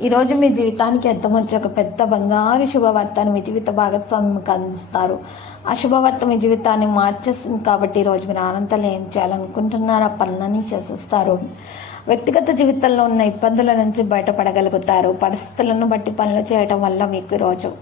ఈరోజు మీ జీవితానికి ఎంత ఒక పెద్ద బంగారు శుభవార్తను మీ జీవిత భాగస్వామ్యంకి అందిస్తారు. ఆ శుభవార్త మీ జీవితాన్ని మార్చేస్తుంది కాబట్టి ఈరోజు మీరు ఆనందాలు ఏం చేయాలనుకుంటున్నారు ఆ పనులన్నీ చేసేస్తారు. వ్యక్తిగత జీవితంలో ఉన్న ఇబ్బందుల నుంచి బయటపడగలుగుతారు. పరిస్థితులను బట్టి పనులు చేయడం వల్ల మీకు ఈరోజు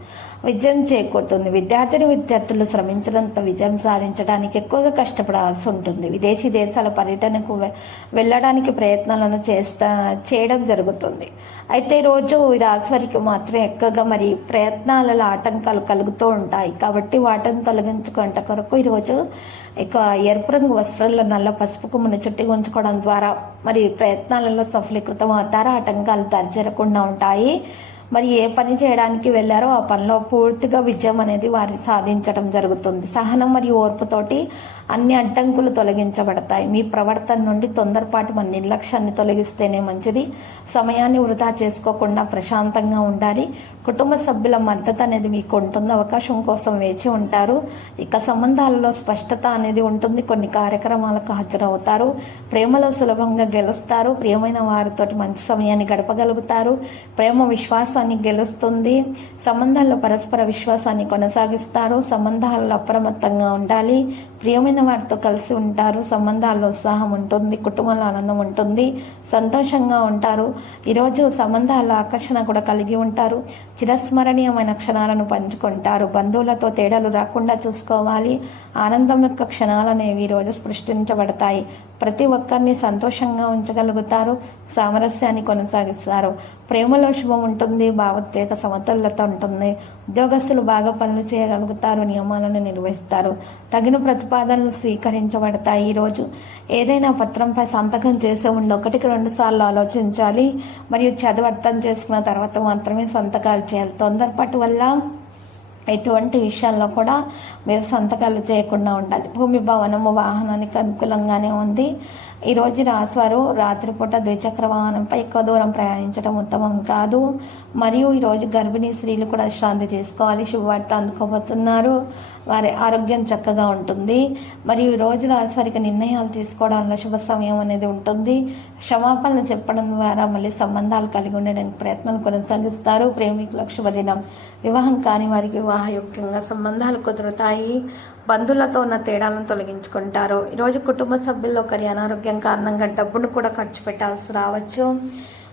విజయం చేకూరుతుంది. విద్యార్థిని విద్యార్థులు శ్రమించినంత విజయం సాధించడానికి ఎక్కువగా కష్టపడాల్సి ఉంటుంది. విదేశీ దేశాల పర్యటనకు వె- వెళ్ళడానికి ప్రయత్నాలను చేస్తా చేయడం జరుగుతుంది. అయితే రోజు ఈ రాశి వారికి మాత్రం ఎక్కువగా మరి ప్రయత్నాలలో ఆటంకాలు కలుగుతూ ఉంటాయి. కాబట్టి వాటిని తొలగించుకుంట కొరకు ఈరోజు ఇక ఎరుపు రంగు వస్త్రాల్లో నల్ల పసుపుకు మన చుట్టి ఉంచుకోవడం ద్వారా మరి ప్రయత్నాలలో సఫలీకృతం అవుతారు? ఆటంకాలు దరిచేరకుండా ఉంటాయి. మరి ఏ పని చేయడానికి వెళ్ళారో ఆ పనిలో పూర్తిగా విజయం అనేది వారి సాధించడం జరుగుతుంది. సహనం మరియు ఓర్పుతోటి అన్ని అడ్డంకులు తొలగించబడతాయి. మీ ప్రవర్తన నుండి తొందరపాటు మన నిర్లక్ష్యాన్ని తొలగిస్తేనే మంచిది. సమయాన్ని వృధా చేసుకోకుండా ప్రశాంతంగా ఉండాలి. కుటుంబ సభ్యుల మద్దతు అనేది మీకు ఉంటుంది. అవకాశం కోసం వేచి ఉంటారు. ఇక సంబంధాలలో స్పష్టత అనేది ఉంటుంది. కొన్ని కార్యక్రమాలకు హాజరవుతారు. ప్రేమలో సులభంగా గెలుస్తారు. ప్రియమైన వారితోటి మంచి సమయాన్ని గడపగలుగుతారు. ప్రేమ విశ్వాసాన్ని గెలుస్తుంది. సంబంధాల్లో పరస్పర విశ్వాసాన్ని కొనసాగిస్తారు. సంబంధాలలో అప్రమత్తంగా ఉండాలి. ప్రియమైన వారితో కలిసి ఉంటారు. సంబంధాల్లో ఉత్సాహం ఉంటుంది కుటుంబంలో ఆనందం ఉంటుంది సంతోషంగా ఉంటారు. ఈరోజు సంబంధాల ఆకర్షణ కూడా కలిగి ఉంటారు. చిరస్మరణీయమైన క్షణాలను పంచుకుంటారు. బంధువులతో తేడాలు రాకుండా చూసుకోవాలి. ఆనందం యొక్క క్షణాలు అనేవి ఈరోజు సృష్టించబడతాయి. ప్రతి ఒక్కరిని సంతోషంగా ఉంచగలుగుతారు సామరస్యాన్ని కొనసాగిస్తారు. ప్రేమలో శుభం ఉంటుంది భావోద్వేగ సమతుల్యత ఉంటుంది. ఉద్యోగస్తులు బాగా పనులు చేయగలుగుతారు నియమాలను నిర్వహిస్తారు. తగిన ప్రతిపాదనలు స్వీకరించబడతాయి. ఈరోజు ఏదైనా పత్రంపై సంతకం చేసే ముందు ఒకటికి రెండు సార్లు ఆలోచించాలి. మరియు చదువు అర్థం చేసుకున్న తర్వాత మాత్రమే సంతకాలు చేయాలి. తొందరపాటు వల్ల ఎటువంటి విషయాల్లో కూడా మీరు సంతకాలు చేయకుండా ఉండాలి. భూమి భవనము వాహనానికి అనుకూలంగానే ఉంది. ఈరోజు రాశివారు రాత్రిపూట ద్విచక్ర వాహనంపై ఎక్కువ దూరం ప్రయాణించడం ఉత్తమం కాదు. మరియు ఈరోజు గర్భిణీ స్త్రీలు కూడా విశ్రాంతి తీసుకోవాలి. శుభవార్త అందుకోబోతున్నారు. వారి ఆరోగ్యం చక్కగా ఉంటుంది. మరియు ఈరోజు రాశివారికి నిర్ణయాలు తీసుకోవడంలో శుభ సమయం అనేది ఉంటుంది. క్షమాపణలు చెప్పడం ద్వారా మళ్ళీ సంబంధాలు కలిగి ఉండడానికి ప్రయత్నం కొనసాగిస్తారు. ప్రేమికులకు శుభదినం. వివాహం కాని వారికి వివాహయోగ్యంగా సంబంధాలు కుదురుతాయి. బంధువులతో ఉన్న తేడాలను తొలగించుకుంటారు. ఈరోజు కుటుంబ సభ్యుల్లో ఒకరి అనారోగ్యం కారణంగా డబ్బును కూడా ఖర్చు పెట్టాల్సి రావచ్చు.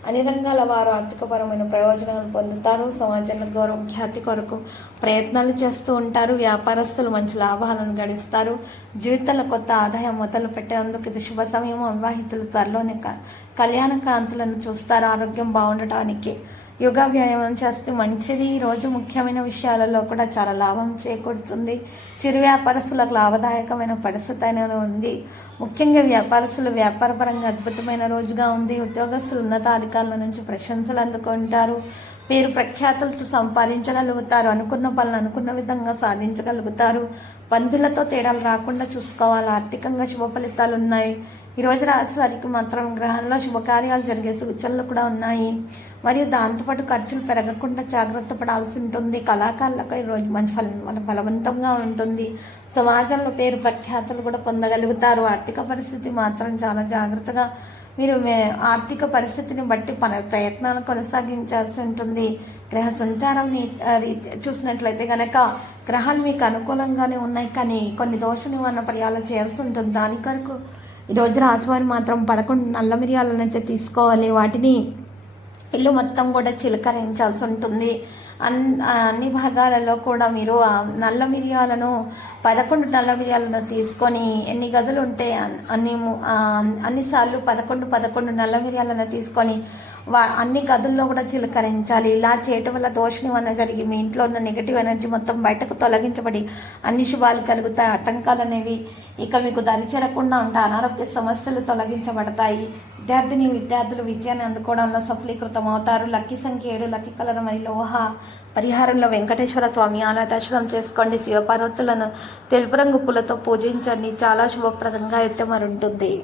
అన్ని రంగాల వారు ఆర్థికపరమైన ప్రయోజనాలు పొందుతారు. సమాజంలో గౌరవం ఖ్యాతి కొరకు ప్రయత్నాలు చేస్తూ ఉంటారు. వ్యాపారస్తులు మంచి లాభాలను గడిస్తారు. జీవితంలో కొత్త ఆదాయం మొదలు పెట్టేందుకు ఇది శుభ సమయం. వివాహితులు త్వరలోనే కళ్యాణ కాంతులను చూస్తారు. ఆరోగ్యం బాగుండటానికి యోగా వ్యాయామం చేస్తే మంచిది. ఈ రోజు ముఖ్యమైన విషయాలలో కూడా చాలా లాభం చేకూరుతుంది. చిరు వ్యాపారస్తులకు లాభదాయకమైన పరిస్థితి అనేది ఉంది. ముఖ్యంగా వ్యాపారస్తులు వ్యాపారపరంగా అద్భుతమైన రోజుగా ఉంది. ఉద్యోగస్తులు ఉన్నతాధికారుల నుంచి ప్రశంసలు అందుకుంటారు. పేరు ప్రఖ్యాతులతో సంపాదించగలుగుతారు. అనుకున్న పనులు అనుకున్న విధంగా సాధించగలుగుతారు. బంధువులతో తేడాలు రాకుండా చూసుకోవాలి. ఆర్థికంగా శుభ ఫలితాలు ఉన్నాయి. ఈరోజు రాశి వారికి మాత్రం గ్రహంలో శుభకార్యాలు జరిగే సూచనలు కూడా ఉన్నాయి. మరియు దాంతోపాటు ఖర్చులు పెరగకుండా జాగ్రత్త పడాల్సి ఉంటుంది. కళాకారులకు ఈ రోజు మంచి ఫలం బలవంతంగా ఉంటుంది. సమాజంలో పేరు ప్రఖ్యాతలు కూడా పొందగలుగుతారు. ఆర్థిక పరిస్థితి మాత్రం చాలా జాగ్రత్తగా మీరు మే- ఆర్థిక పరిస్థితిని బట్టి ప్రయత్నాలు కొనసాగించాల్సి ఉంటుంది. గ్రహ సంచారం చూసినట్లయితే కనుక గ్రహాలు మీకు అనుకూలంగానే ఉన్నాయి. కానీ కొన్ని దోష నివారణ పర్యాలు చేయాల్సి ఉంటుంది. దాని కొరకు ఈ రోజు రాశివారు మాత్రం పదకొండు నల్ల మిరియాలను అయితే తీసుకోవాలి. వాటిని ఇల్లు మొత్తం కూడా చిలకరించాల్సి ఉంటుంది. అన్ అన్ని భాగాలలో కూడా మీరు నల్ల మిరియాలను పదకొండు నల్ల మిరియాలను తీసుకొని ఎన్ని గదులు ఉంటే అన్ని అన్నిసార్లు పదకొండు పదకొండు నల్ల మిరియాలను తీసుకొని అన్ని గదుల్లో కూడా చిలకరించాలి. ఇలా చేయటం వల్ల దోష నివారణ జరిగి మీ ఇంట్లో ఉన్న నెగిటివ్ ఎనర్జీ మొత్తం బయటకు తొలగించబడి అన్ని శుభాలు కలుగుతాయి. ఆటంకాలు అనేవి ఇక మీకు దరి చేరకుండా ఉంటే అనారోగ్య సమస్యలు తొలగించబడతాయి. విద్యార్థిని విద్యార్థులు విద్యను అందుకోవడంలో సఫలీకృతం అవుతారు లక్కీ సంఖ్య ఏడు లక్కీ కలర్ మరియు లోహ పరిహారంలో వెంకటేశ్వర స్వామి ఆలయ దర్శనం చేసుకోండి. శివపార్వతులను తెలుపు రంగు పూలతో పూజించండి. చాలా శుభప్రదంగా అయితే ఉంటుంది.